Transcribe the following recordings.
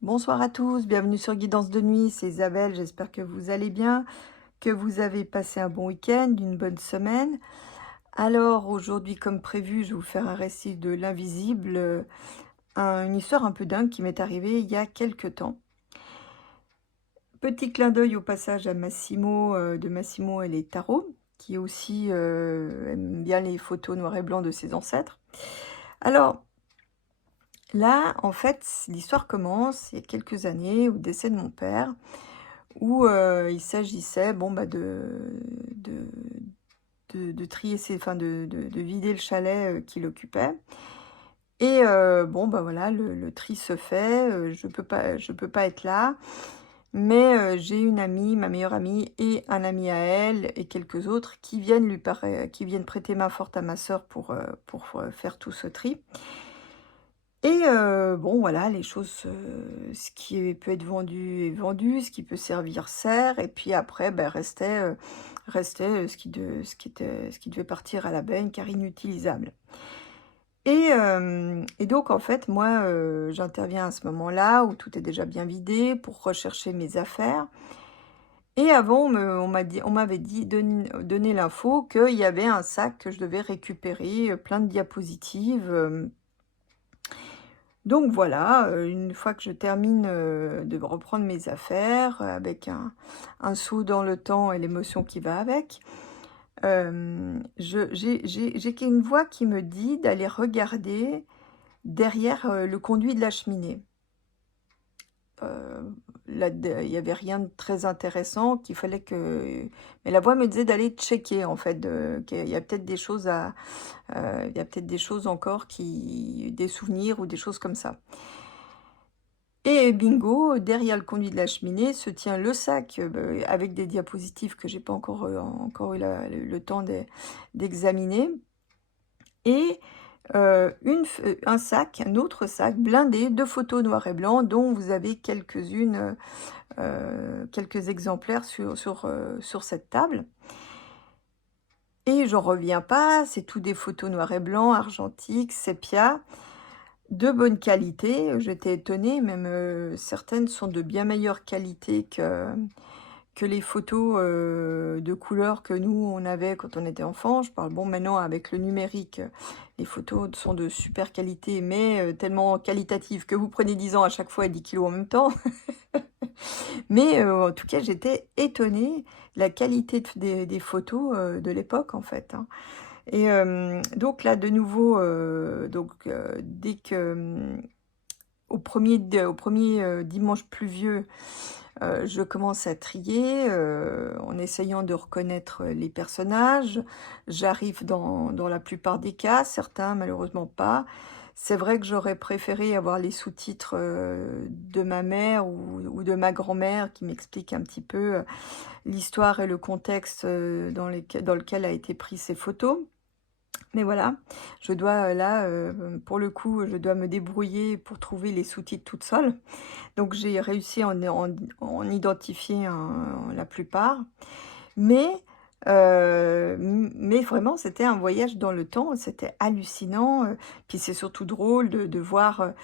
Bonsoir à tous, bienvenue sur Guidance de nuit, c'est Isabelle, j'espère que vous allez bien, que vous avez passé un bon week-end, une bonne semaine. Alors aujourd'hui, comme prévu, je vais vous faire un récit de l'invisible, une histoire un peu dingue qui m'est arrivée il y a quelque temps. Petit clin d'œil au passage à Massimo, de Massimo et les tarots, qui aussi aime bien les photos noir et blanc de ses ancêtres. Alors là, en fait, l'histoire commence il y a quelques années au décès de mon père. Où, il s'agissait, bon, bah, de de trier ses enfin de vider le chalet, qu'il occupait et bon, bah, voilà, le tri se fait, je peux pas être là, mais j'ai une amie, ma meilleure amie et un ami à elle et quelques autres qui viennent prêter main forte à ma sœur pour faire tout ce tri. Et bon voilà, les choses, ce qui peut être vendu est vendu, ce qui peut servir sert et puis après, ben restait, ce qui devait partir à la benne car inutilisable. Et donc en fait, moi, j'interviens à ce moment-là où tout est déjà bien vidé pour rechercher mes affaires et avant on m'avait dit donné l'info qu'il y avait un sac que je devais récupérer, plein de diapositives, donc voilà, une fois que je termine, de reprendre mes affaires, avec un saut dans le temps et l'émotion qui va avec, je j'ai qu'une voix qui me dit d'aller regarder derrière, le conduit de la cheminée. Heu, là il y avait rien de très intéressant qu'il fallait que mais la voix me disait d'aller checker en fait, qu'il y a peut-être des choses il y a peut-être des choses encore des souvenirs ou des choses comme ça. Et bingo, derrière le conduit de la cheminée se tient le sac, avec des diapositives que j'ai pas encore eu le temps d'examiner et un autre sac blindé de photos noir et blanc dont vous avez quelques-unes, quelques exemplaires sur cette table et j'en reviens pas, c'est tout des photos noir et blanc, argentiques, sépia. De bonne qualité, j'étais étonnée, même, certaines sont de bien meilleure qualité que les photos, de couleur que nous, on avait quand on était enfant. Je parle bon, maintenant avec le numérique, les photos sont de super qualité, mais tellement qualitatives que vous prenez 10 ans à chaque fois et 10 kilos en même temps. Mais en tout cas, j'étais étonnée, la qualité des photos, de l'époque, en fait, hein. Et donc là, de nouveau, dès que, au premier dimanche pluvieux, je commence à trier, en essayant de reconnaître les personnages. J'arrive dans la plupart des cas, certains malheureusement pas. C'est vrai que j'aurais préféré avoir les sous-titres, de ma mère ou de ma grand-mère qui m'expliquent un petit peu, l'histoire et le contexte, dans lequel a été pris ces photos. Mais voilà, je dois, là, pour le coup, je dois me débrouiller pour trouver les sous-titres toute seule. Donc j'ai réussi à en identifier la plupart. Mais, mais vraiment, c'était un voyage dans le temps, c'était hallucinant, puis c'est surtout drôle de voir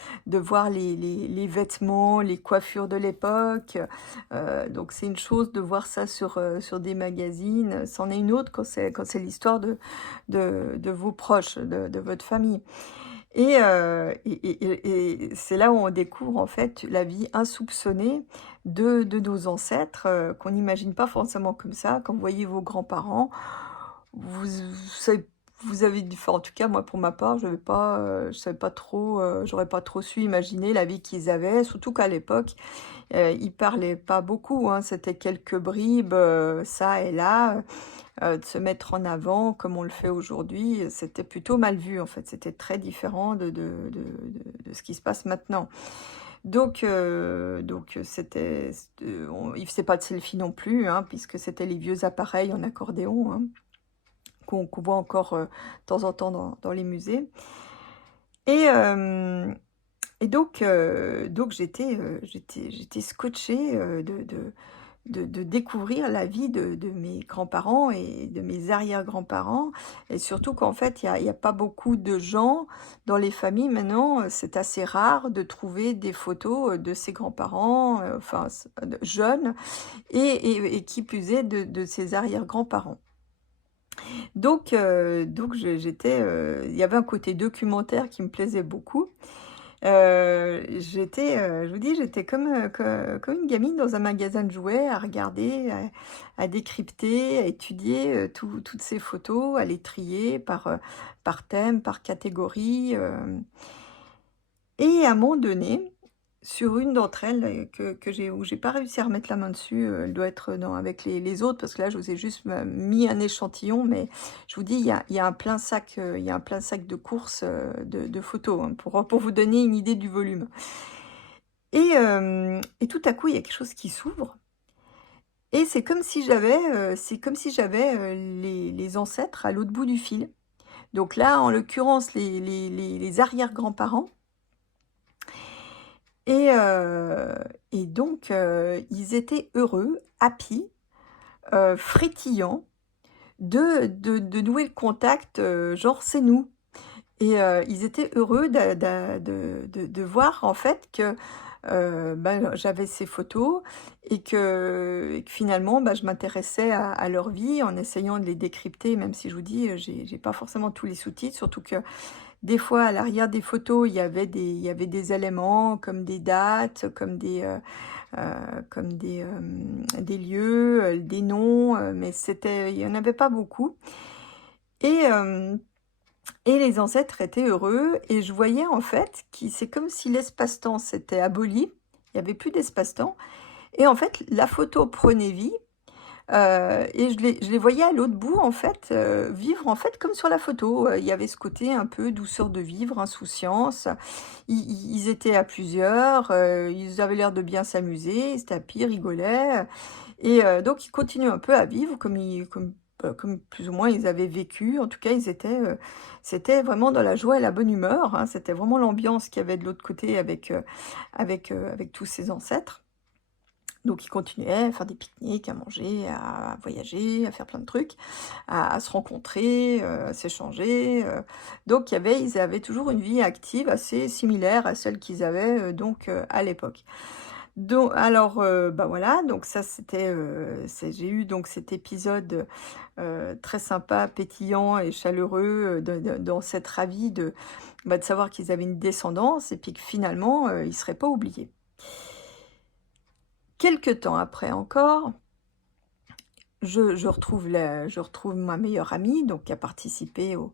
les vêtements, les coiffures de l'époque, donc c'est une chose de voir ça sur des magazines, c'en est une autre quand c'est l'histoire de vos proches, de votre famille. Et c'est là où on découvre en fait la vie insoupçonnée de nos ancêtres, qu'on n'imagine pas forcément comme ça. Quand vous voyez vos grands-parents, vous avez dû enfin en tout cas moi pour ma part, je savais pas trop, j'aurais pas trop su imaginer la vie qu'ils avaient. Surtout qu'à l'époque, ils parlaient pas beaucoup, hein, c'était quelques bribes, ça et là, de se mettre en avant comme on le fait aujourd'hui, c'était plutôt mal vu en fait. C'était très différent de ce qui se passe maintenant. Ils faisaient pas de selfie non plus, hein, puisque c'était les vieux appareils en accordéon, hein, qu'on voit encore, de temps en temps dans les musées et hem et donc j'étais scotchée, de découvrir la vie de mes grands-parents et de mes arrière-grands-parents. Et surtout qu'en fait, il y a pas beaucoup de gens dans les familles maintenant, c'est assez rare de trouver des photos, de ses grands-parents, enfin, jeunes et qui plus est de ses arrière-grands-parents. Donc j'étais, il y avait un côté documentaire qui me plaisait beaucoup. J'étais, je vous dis, j'étais comme une gamine dans un magasin de jouets à regarder, à décrypter, à étudier, toutes ces photos, à les trier par thème, par catégorie, et à un moment donné, sur une d'entre elles, que j'ai où j'ai pas réussi à remettre la main dessus, elle doit être dans avec les autres parce que là, je vous ai juste mis un échantillon, mais je vous dis, il y a un plein sac, il y a un plein sac de courses, de photos, hein, pour vous donner une idée du volume. Et tout à coup, il y a quelque chose qui s'ouvre et c'est comme si j'avais, les ancêtres à l'autre bout du fil. Donc là, en l'occurrence, les arrière-grands-parents. Et heu et donc ils étaient heureux, happy, frétillants de nouer le contact, genre: «C'est nous». Et ils étaient heureux de voir en fait que, bah, j'avais ces photos et que finalement, bah, je m'intéressais à leur vie en essayant de les décrypter, même si je vous dis, j'ai pas forcément tous les sous-titres, surtout que des fois, à l'arrière des photos, il y avait des éléments comme des dates, comme des lieux, des noms, mais il y en avait pas beaucoup et hem et les ancêtres étaient heureux et je voyais en fait qui c'est comme si l'espace-temps s'était aboli, il y avait plus d'espace-temps et en fait, la photo prenait vie. Et je les voyais à l'autre bout en fait, vivre en fait comme sur la photo, il y avait ce côté un peu douceur de vivre, insouciance. Ils étaient à plusieurs, ils avaient l'air de bien s'amuser, ils étaient happy, ils rigolaient, et donc ils continuent un peu à vivre comme plus ou moins ils avaient vécu. En tout cas, c'était vraiment dans la joie et la bonne humeur, hein. C'était vraiment l'ambiance qu'il y avait de l'autre côté avec tous ces ancêtres. Donc ils continuaient à faire des pique-niques, à manger, à voyager, à faire plein de trucs, à se rencontrer, à s'échanger, donc ils avaient toujours une vie active assez similaire à celle qu'ils avaient, à l'époque. Alors, bah, voilà, donc ça c'était, j'ai eu donc cet épisode, très sympa, pétillant et chaleureux, dans cette ravie de savoir qu'ils avaient une descendance et puis que finalement, ils ne seraient pas oubliés. Quelque temps après encore, je retrouve ma meilleure amie, donc qui a participé au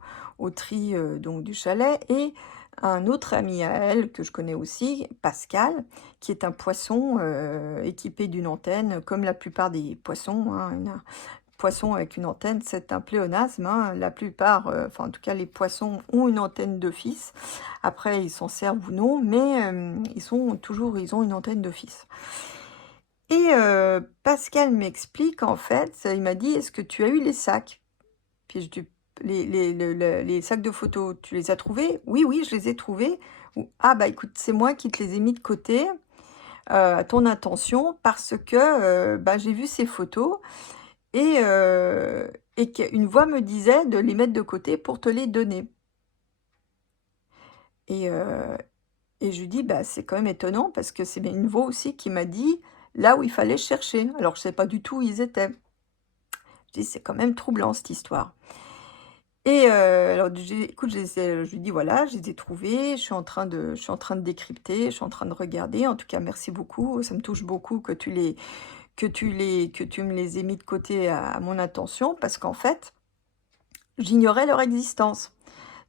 tri, donc du chalet, et un autre ami à elle que je connais aussi, Pascal, qui est un poisson, équipé d'une antenne comme la plupart des poissons, hein. Un poisson avec une antenne, c'est un pléonasme, hein. La plupart, enfin en tout cas les poissons ont une antenne d'office. Après ils s'en servent ou non, mais ils ont une antenne d'office. Et Pascal m'explique en fait, il m'a dit: «Est-ce que tu as eu les sacs?» Puis je dis: Les sacs de photos, tu les as trouvés?» «Oui, oui, je les ai trouvés». Ou: «Ah bah écoute, c'est moi qui te les ai mis de côté, à ton intention parce que, bah, j'ai vu ces photos et qu'une voix me disait de les mettre de côté pour te les donner». Et je lui dis: «Bah, c'est quand même étonnant parce que c'est bien une voix aussi qui m'a dit là où il fallait chercher, alors je ne sais pas du tout où ils étaient». Je dis: «C'est quand même troublant cette histoire». Et alors j'ai écoute, je lui dis: «Voilà, je les ai trouvés, je suis en train de décrypter, je suis en train de regarder. En tout cas, merci beaucoup, ça me touche beaucoup que tu me les aies mis de côté à mon attention parce qu'en fait, j'ignorais leur existence.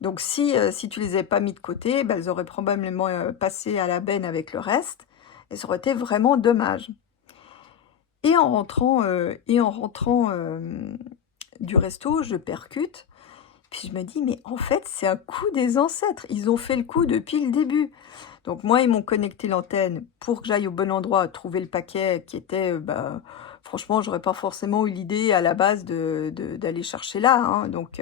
Donc si tu les avais pas mis de côté, bah, elles auraient probablement, passé à la benne avec le reste et ça aurait été vraiment dommage». Et en rentrant du resto, je percute, puis je me dis: «Mais en fait, c'est un coup des ancêtres, ils ont fait le coup depuis le début». Donc moi, ils m'ont connecté l'antenne pour que j'aille au bon endroit, trouver le paquet qui était, bah, franchement, j'aurais pas forcément eu l'idée à la base d'aller chercher là, hein. Donc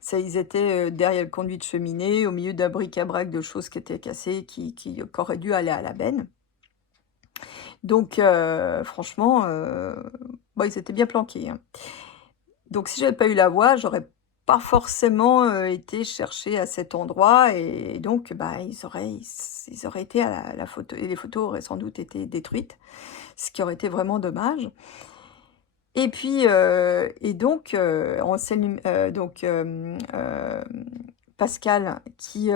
ça ils étaient, derrière le conduit de cheminée, au milieu d'un bric-à-brac de choses qui étaient cassées, qui auraient dû aller à la benne. Donc franchement, bon, ils étaient bien planqués, hein. Donc si j'avais pas eu la voix, j'aurais pas forcément, été chercher à cet endroit et donc bah, ils auraient été à la photo et les photos auraient sans doute été détruites, ce qui aurait été vraiment dommage. Et puis, et donc, on s'est num donc, Pascal qui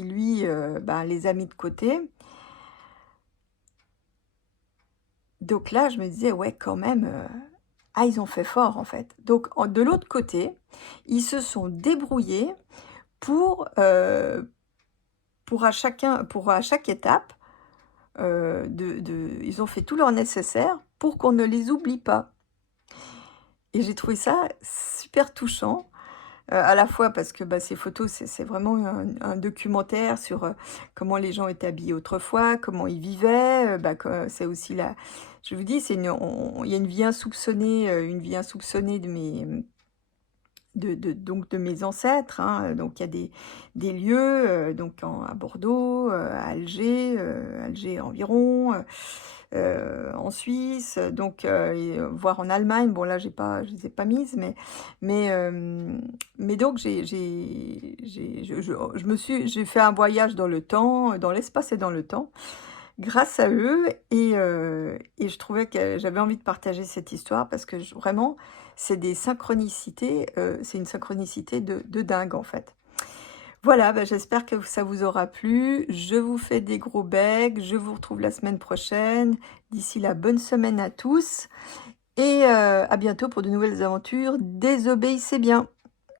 lui, bah, les a mis de côté. Donc là, je me disais: «Ouais, quand même, ah, ils ont fait fort, en fait». Donc de l'autre côté, ils se sont débrouillés pour, pour à chaque étape, ils ont fait tout leur nécessaire pour qu'on ne les oublie pas et j'ai trouvé ça super touchant. À la fois parce que, bah, ces photos, c'est vraiment un documentaire sur, comment les gens étaient habillés autrefois, comment ils vivaient, bah, que c'est aussi la je vous dis, c'est une il y a une vie insoupçonnée de mes, donc de mes ancêtres, hein, donc il y a des lieux, donc à Bordeaux, à Alger, Alger environ, en Suisse, donc et voire en Allemagne. Bon là, je les ai pas mises, mais donc j'ai je me suis j'ai fait un voyage dans le temps, dans l'espace et dans le temps, grâce à eux et je trouvais que j'avais envie de partager cette histoire parce que vraiment, c'est des synchronicités, c'est une synchronicité de dingue en fait. Voilà, bah, j'espère que ça vous aura plu. Je vous fais des gros becs. Je vous retrouve la semaine prochaine. D'ici là, bonne semaine à tous et à bientôt pour de nouvelles aventures. Désobéissez bien.